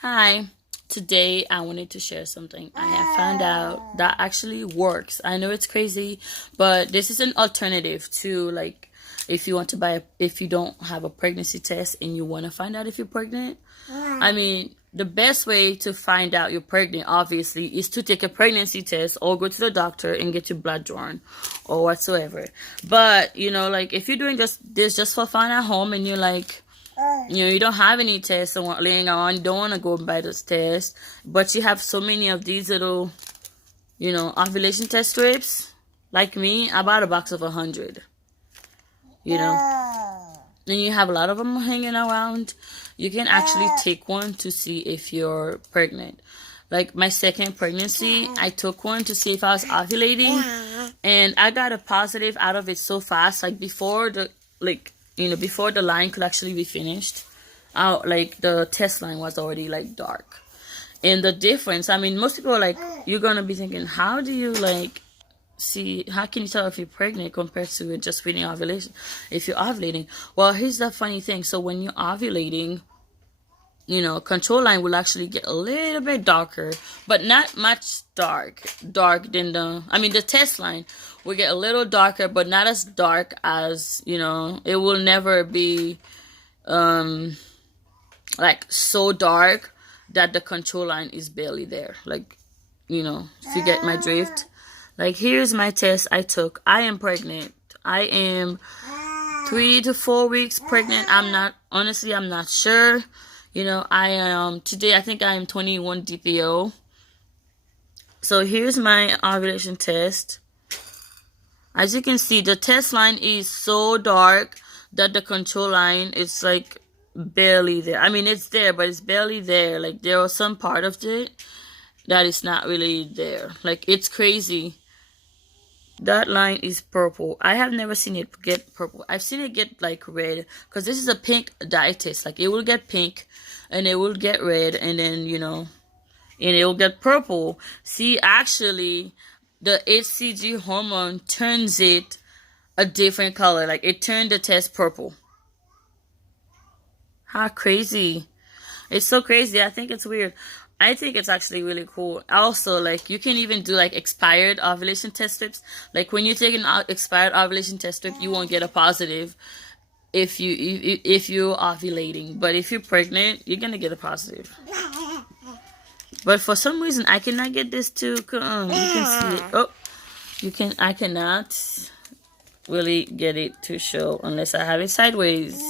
Hi, today I wanted to share something I have found out that actually works. I know it's crazy, but this is an alternative to like if you want to buy if you don't have a pregnancy test and you want to find out if you're pregnant. I mean, the best way to find out you're pregnant obviously is to take a pregnancy test or go to the doctor and get your blood drawn or whatsoever. But, like if you're doing just for fun at home and you're like you don't have any tests laying on, you don't want to go and buy those tests, but you have so many of these little, ovulation test strips. Like me, I bought a box of 100, you know, and you have a lot of them hanging around. You can actually take one to see if you're pregnant. Like my second pregnancy, I took one to see if I was ovulating, and I got a positive out of it so fast. Like before the line could actually be finished, out like the test line was already like dark. And the difference, I mean, most people are like, you're gonna be thinking, how do you like see? How can you tell if you're pregnant compared to it just reading ovulation? If you're ovulating, well, here's the funny thing. So when you're ovulating, control line will actually get a little bit darker, but not much dark than the test line will get a little darker, but not as dark as, it will never be, like so dark that the control line is barely there. Like, if you get my drift. Like, here's my test I took. I am pregnant. I am 3 to 4 weeks pregnant. I'm not sure. I am today. I think I am 21 DPO. So here's my ovulation test. As you can see, the test line is so dark that the control line is like barely there. I mean, it's there, but it's barely there. Like there was some part of it that is not really there. Like it's crazy. That line is purple. I have never seen it get purple. I've seen it get like red because this is a pink dye test. Like it will get pink and it will get red and then, and it will get purple. See, actually, the HCG hormone turns it a different color. Like it turned the test purple. How crazy. It's so crazy. I think it's weird. I think it's actually really cool. Also, like you can even do like expired ovulation test strips. Like when you take an expired ovulation test strip, you won't get a positive if you're ovulating. But if you're pregnant, you're gonna get a positive. But for some reason, I cannot get this to. You can see it. Oh, I cannot really get it to show unless I have it sideways.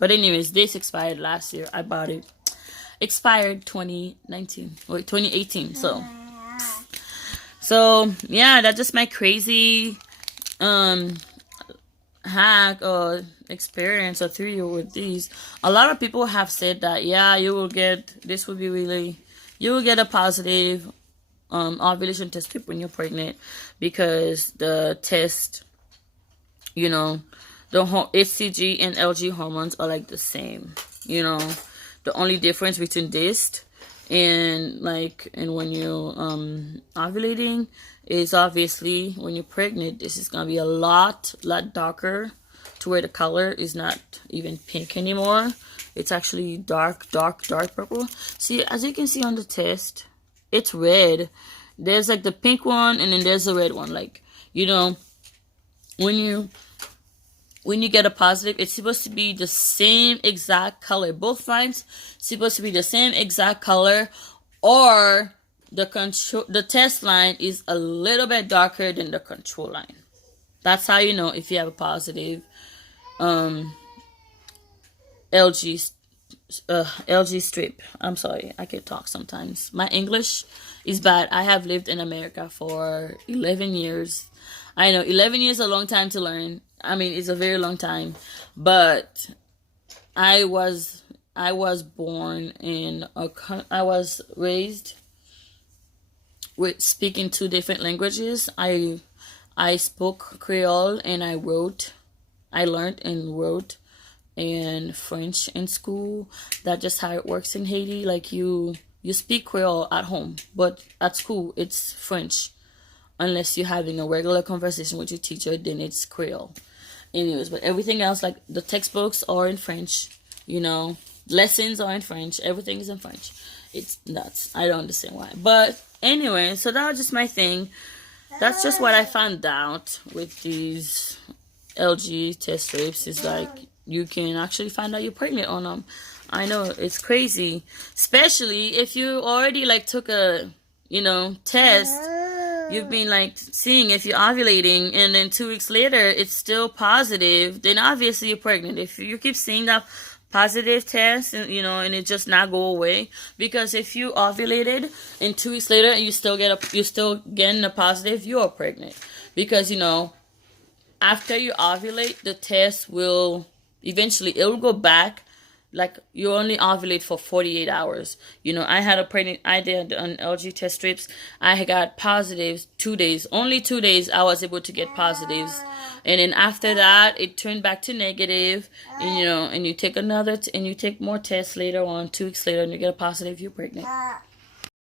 But anyways, this expired last year. I bought it. Expired 2018. So yeah, that's just my crazy hack or experience or theory with these. A lot of people have said that you will get a positive ovulation test strip when you're pregnant because the test, the HCG and LG hormones are like the same. The only difference between this and when you're ovulating is obviously when you're pregnant, this is gonna be a lot darker to where the color is not even pink anymore. It's actually dark purple. See, as you can see on the test, it's red. There's like the pink one and then there's the red one. Like, when you get a positive, it's supposed to be the same exact color. Both lines supposed to be the same exact color, or the test line is a little bit darker than the control line. That's how you know if you have a positive LG strip. I'm sorry, I can talk sometimes. My English is bad. I have lived in America for 11 years. I know 11 years is a long time to learn. I mean, it's a very long time, but I was born I was raised with speaking 2 different languages. I spoke Creole and I learned and wrote in French in school. That's just how it works in Haiti. Like you speak Creole at home, but at school it's French. Unless you're having a regular conversation with your teacher, then it's Creole. Anyways, but everything else, like the textbooks are in French, Lessons are in French. Everything is in French. It's nuts. I don't understand why. But anyway, so that was just my thing. That's just what I found out with these LG test strips. Is like you can actually find out you're pregnant on them. I know it's crazy, especially if you already like took a test. You've been like seeing if you're ovulating, and then 2 weeks later it's still positive. Then obviously you're pregnant. If you keep seeing that positive test, and and it just not go away, because if you ovulated and 2 weeks later and you're still getting a positive, you are pregnant. Because after you ovulate, the test will eventually it will go back. Like you only ovulate for 48 hours. I did an LG test strips. I got positives 2 days. Only 2 days I was able to get positives. And then after that, it turned back to negative. And and you take and you take more tests later on, 2 weeks later, and you get a positive, you're pregnant.